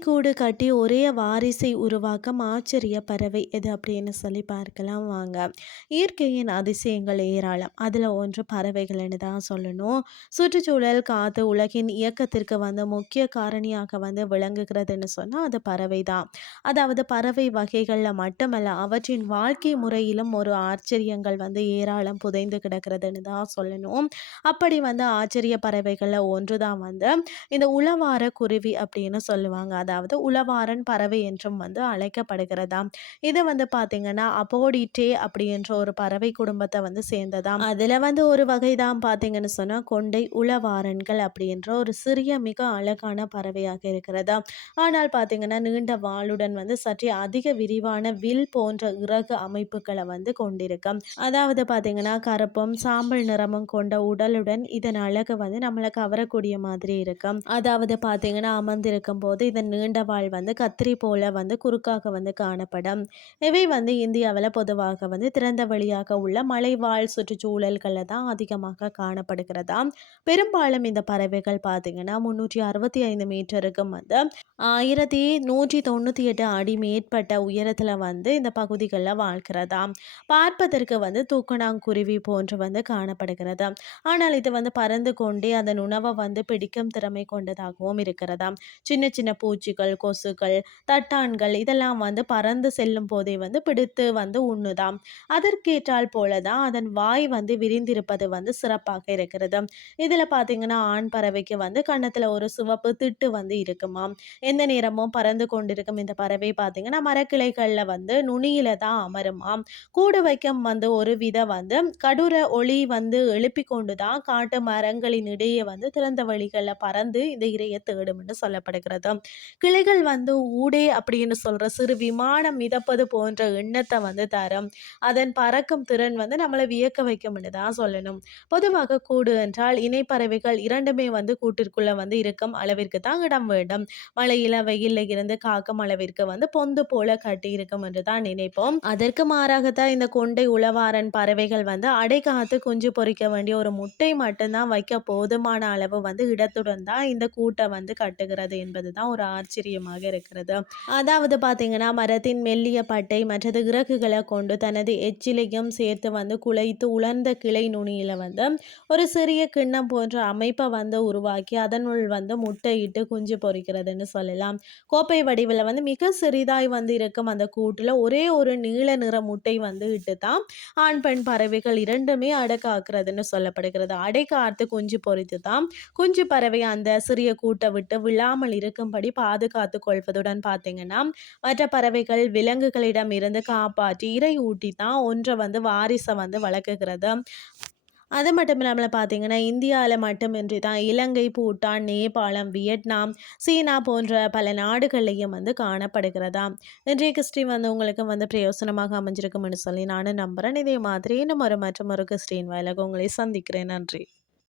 கூடு கட்டி ஒரே வாரிசை உருவாக்கும் ஆச்சரிய பறவை. எது அப்படின்னு சொல்லி பார்க்கலாம் வாங்க. இயற்கையின் அதிசயங்கள் ஏராளம். அதில் ஒன்று பறவைகள்னு தான் சொல்லணும். சுற்றுச்சூழல் காத்து உலகின் இயக்கத்திற்கு வந்து முக்கிய காரணியாக வந்து விளங்குகிறதுன்னு சொன்னால் அது பறவை தான். அதாவது பறவை வகைகளில் மட்டுமல்ல அவற்றின் வாழ்க்கை முறையிலும் ஒரு ஆச்சரியங்கள் வந்து ஏராளம் புதைந்து கிடக்கிறதுன்னு தான் சொல்லணும். அப்படி வந்து ஆச்சரிய பறவைகளில் ஒன்று தான் வந்து இந்த உளவார குருவி அப்படின்னு சொல்லுவாங்க. அதாவது உளவாரன் பறவை என்றும் வந்து அழைக்கப்படுகிறதாம். இது வந்து பார்த்தீங்கன்னா அப்போடிட்டே அப்படின்ற ஒரு பறவை குடும்பத்தை வந்து சேர்ந்ததாம். அதில் வந்து ஒரு வகை தான் பார்த்தீங்கன்னு சொன்னால் கொண்டை உளவாரன்கள் அப்படின்ற ஒரு சிறிய மிக அழகான பறவையாக இருக்கிறதா ஆனால் பார்த்தீங்கன்னா நீண்ட வாளுடன் வந்து சற்றே அதிக விரிவான வில் போன்ற இறகு அமைப்புகளை வந்து கொண்டிருக்கும். அதாவது பார்த்தீங்கன்னா கருப்பும் சாம்பல் நிறமும் கொண்ட உடலுடன் இதன் அழகு வந்து நம்மளை கவரக்கூடிய மாதிரி இருக்கும். அதாவது பார்த்தீங்கன்னா அமர்ந்திருக்கும் போது இதன் நீண்ட வாழ் வந்து கத்திரி போல வந்து குறுக்காக வந்து காணப்படும். இவை வந்து இந்தியாவில் பொதுவாக வந்து திறந்த வழியாக உள்ள மலைவாழ் சுற்றுச்சூழல்களில் தான் அதிகமாக காணப்படுகிறதா? பெரும்பாலும் இந்த பறவைகள் பார்த்தீங்கன்னா முன்னூற்றி அறுபத்தி ஐந்து மீட்டருக்கும் வந்து ஆயிரத்தி நூற்றி தொண்ணூற்றி எட்டு அடி மேற்பட்ட உயரத்தில் வந்து இந்த பகுதிகளில் வாழ்கிறதா? பார்ப்பதற்கு வந்து தூக்கணாங்குருவி போன்று வந்து காணப்படுகிறது? ஆனால் இது வந்து பறந்து கொண்டே அதன் உணவை வந்து பிடிக்கும் திறமை கொண்டதாகவும் இருக்கிறதா? சின்ன சின்ன பூச்சிகள் கொசுக்கள் தட்டான்கள் இதெல்லாம் வந்து பறந்து செல்லும் போதே வந்து பிடித்து வந்து உண்ணுதாம். அதற்கேற்றால் போல தான் அதன் வாய் வந்து விரிந்திருப்பது வந்து சிறப்பாக இருக்கிறது. இதில் பார்த்தீங்கன்னா ஆண் பறவைக்கு வந்து கன்னத்தில் ஒரு சிவப்பு திட்டு வந்து இருக்குமாம். எந்த நேரமும் பறந்து கொண்டிருக்கும் இந்த பறவை பார்த்தீங்கன்னா மரக்கிளைகளில் வந்து நுனியில தான் அமருமாம். கூடு வைக்கும் வந்து ஒரு வித வந்து கடூர ஒளி வந்து எழுப்பி கொண்டு தான் காட்டு மரங்களின் இடையே வந்து திறந்த வழிகளில் பறந்து இந்த இறையை தேடும் என்று சொல்லப்படுகிறது. கிளைகள் வந்து ஊடே அப்படின்னு சொல்கிற சிறு விமானம் மிதப்பது போன்ற எண்ணத்தை வந்து தரும். அதன் பறக்கும் திறன் வந்து நம்மளை வியக்க வைக்கும்னு தான் சொல்லணும். பொதுவாக கூடு என்றால் இணைப்பறவைகள் இரண்டுமே வந்து கூட்டிற்குள்ளே வந்து இருக்கும் அளவிற்கு தான் இடம் வேண்டும். மழையில வெயில்ல இருந்து காக்கும் அளவிற்கு வந்து பொந்து போல கட்டி இருக்கும் என்று தான் நினைப்போம். அதற்கு மாறாகத்தான் இந்த கொண்டை உளவாரன் பறவைகள் வந்து அடை காத்து குஞ்சு பொறிக்க வேண்டிய ஒரு முட்டை மட்டும்தான் வைக்க போதுமான அளவு வந்து இடத்துடன் தான் இந்த கூட்டை வந்து கட்டுகிறது என்பது தான் ஒரு ஆச்சரியமாக இருக்கிறது. அதாவது பார்த்தீங்கன்னா மரத்தின் மெல்லிய பட்டை மற்றது இறகுகளை கொண்டு தனது எச்சிலையும் சேர்த்து வந்து குலைத்து உலர்ந்த கிளை நுனியில் வந்து ஒரு சிறிய கிண்ணம் போன்ற அமைப்பை வந்து உருவாக்கி அதனுள் வந்து முட்டையிட்டு குஞ்சு பொறிக்கிறதுன்னு சொல்லலாம். கோப்பை வடிவில் வந்து மிக சிறிதாய் வந்து இருக்கும் அந்த கூட்டில் ஒரே ஒரு நீல நிற முட்டை வந்து இட்டு தான் ஆண் பெண் பறவைகள் இரண்டுமே அடக்காக்குறதுன்னு சொல்லப்படுகிறது. அடைக்காத்து குஞ்சு பொறித்து தான் குஞ்சு பறவை அந்த சிறிய கூட்டை விட்டு விழாமல் இருக்கும்படி பாதுகாத்து கொள்வதுடன் பார்த்தீங்கன்னா மற்ற பறவைகள் விலங்குகளிடம் இருந்து காப்பாற்றி இறை ஊட்டி தான் ஒன்றை வந்து வாரிசை வந்து வளர்க்குகிறது. அது மட்டும் இல்லாமல் பார்த்தீங்கன்னா இந்தியாவில் மட்டுமின்றி தான் இலங்கை பூட்டான் நேபாளம் வியட்நாம் சீனா போன்ற பல நாடுகள்லையும் வந்து காணப்படுகிறதா? இன்றைய கிறிஸ்டி வந்து உங்களுக்கு வந்து பிரயோசனமாக அமைஞ்சிருக்கும்னு சொல்லி நானும் நம்புகிறேன் இதே மாதிரி இன்னும் ஒரு மற்றும் ஒரு கிறிஸ்டின் வயலாக உங்களை சந்திக்கிறேன். நன்றி.